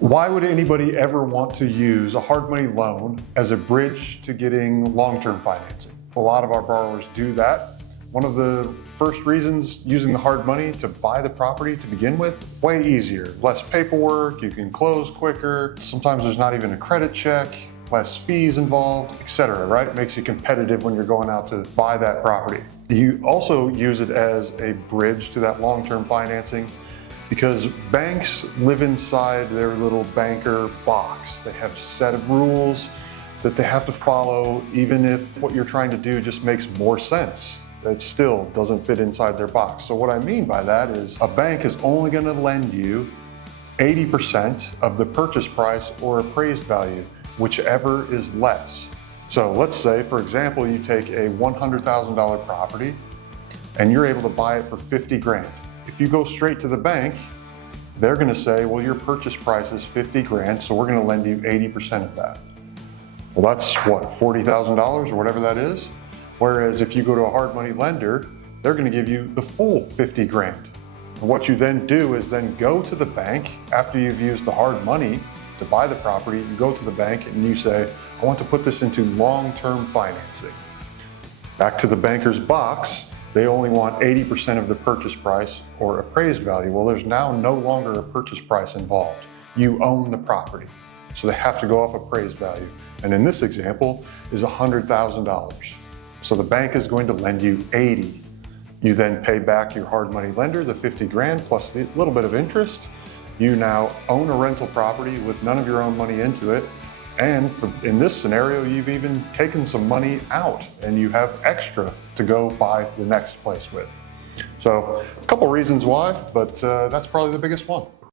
Why would anybody ever want to use a hard money loan as a bridge to getting long-term financing? A lot of our borrowers do that. One of the first reasons using the hard money to buy the property to begin with, way easier, less paperwork, you can close quicker, sometimes there's not even a credit check, less fees involved, etc., right? It makes you competitive when you're going out to buy that property. You also use it as a bridge to that long-term financing because banks live inside their little banker box. They have a set of rules that they have to follow, even if what you're trying to do just makes more sense. It still doesn't fit inside their box. So what I mean by that is a bank is only going to lend you 80% of the purchase price or appraised value, whichever is less. So let's say, for example, you take a $100,000 property and you're able to buy it for 50 grand. If you go straight to the bank, they're going to say, well, your purchase price is 50 grand, so we're going to lend you 80% of that. Well, that's what, $40,000 or whatever that is? Whereas if you go to a hard money lender, they're going to give you the full 50 grand. And what you then do is then go to the bank after you've used the hard money to buy the property. You go to the bank and you say, I want to put this into long-term financing. Back to the banker's box, they only want 80% of the purchase price or appraised value. Well, there's now no longer a purchase price involved. You own the property. So they have to go off appraised value. And in this example is $100,000. So the bank is going to lend you 80. You then pay back your hard money lender the 50 grand plus the little bit of interest. You now own a rental property with none of your own money into it. And in this scenario, you've even taken some money out and you have extra to go buy the next place with. So a couple reasons why, but that's probably the biggest one.